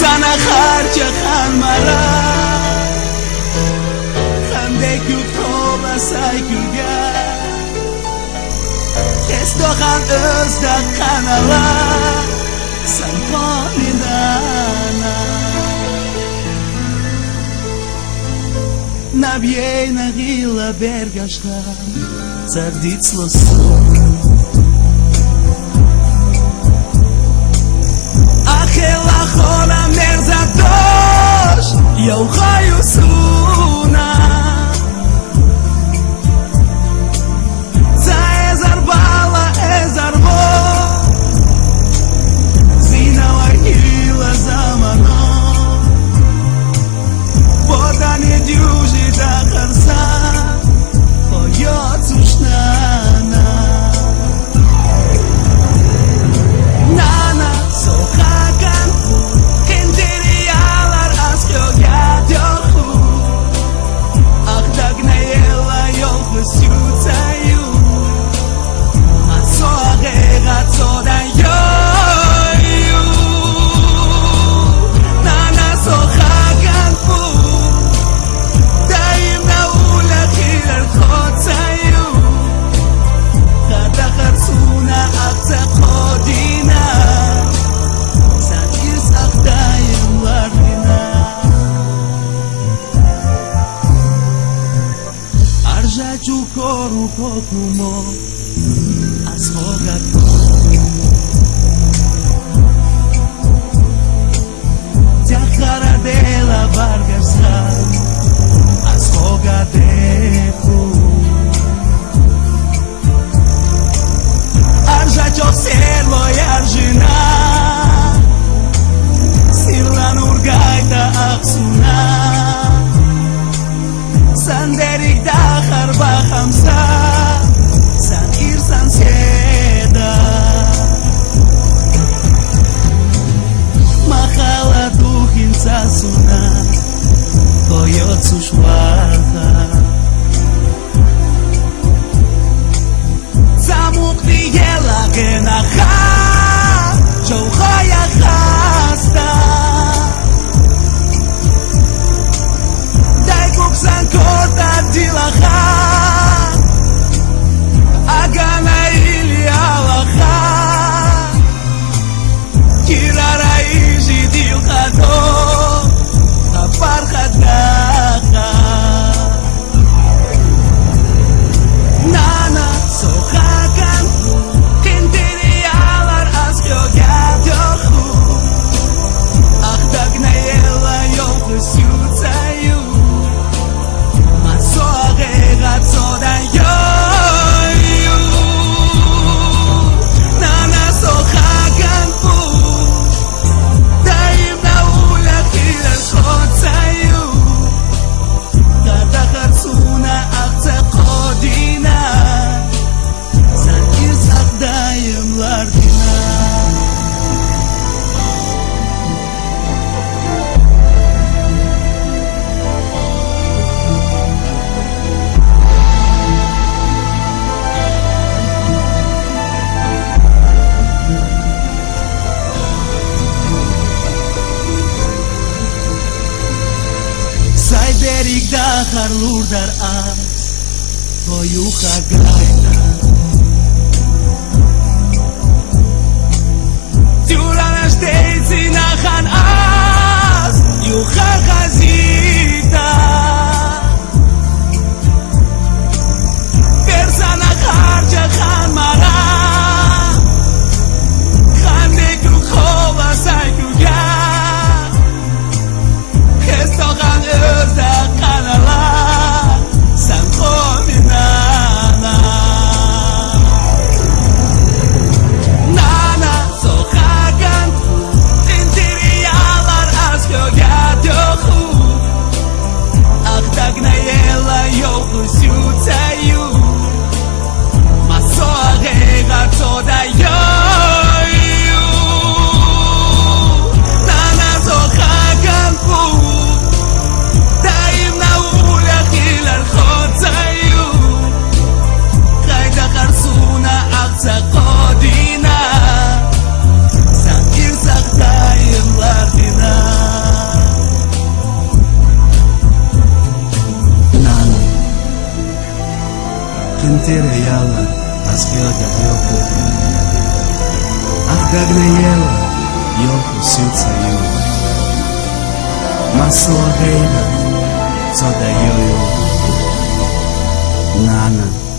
Sana harca kalmara Kande kutola saygıya Kes doğan özda kanala Sen konidana Nabjej nagila bergaška Zardiclo su Aquela rola merda dois E eu raio suna Za ezarbala ezarbo Zina wahila zamano Boda ne diuži da harsa Pojot sušnana Nana sohakan Kendiriyalar askyogadyohu Akdagnayela yolku syutayu Masoagegat sodan yoyu Nana sohakan fu Daim naula kirar khotsayu Khadakar suna akta kodina Arjaju koru kokumo ashogato Tiakara de la vargasa ashogadeku Arjaju serlo yarjina Sirlan urgayta aksuna Sanderik dahar bahamsa San irsan seda Makala tuhin sasuna Koyot sushwata Zamuk niyela genaha Chauhaya hasta San kota dilaha Agana ili alaha Kirara iji dilhado Aparhadaha Nana sohakan Kendiriyalar askyogadyohu Akdagnayela yolku syutayu Soagegat sodan yoyu Nana sohakan fu Daim naula kirar khotsayu Kadakar suna akta kodina San irsak daim lardina Сайдерик дахар лурдар аз Koyuha gaita Turanas deitzi nahan az Yuha gazita Persana harja khan mara Khan nekru khova saykuga Kestogan özda kanala Sen kominana Nana sohagan Intiriyalar askyogadyohu Akdagnayela yolku syutayu Masoagegat sodayoyu Nana tere yalla askira da yoko Agdagne yalla yoko suta you Maso reina Soda yo Nana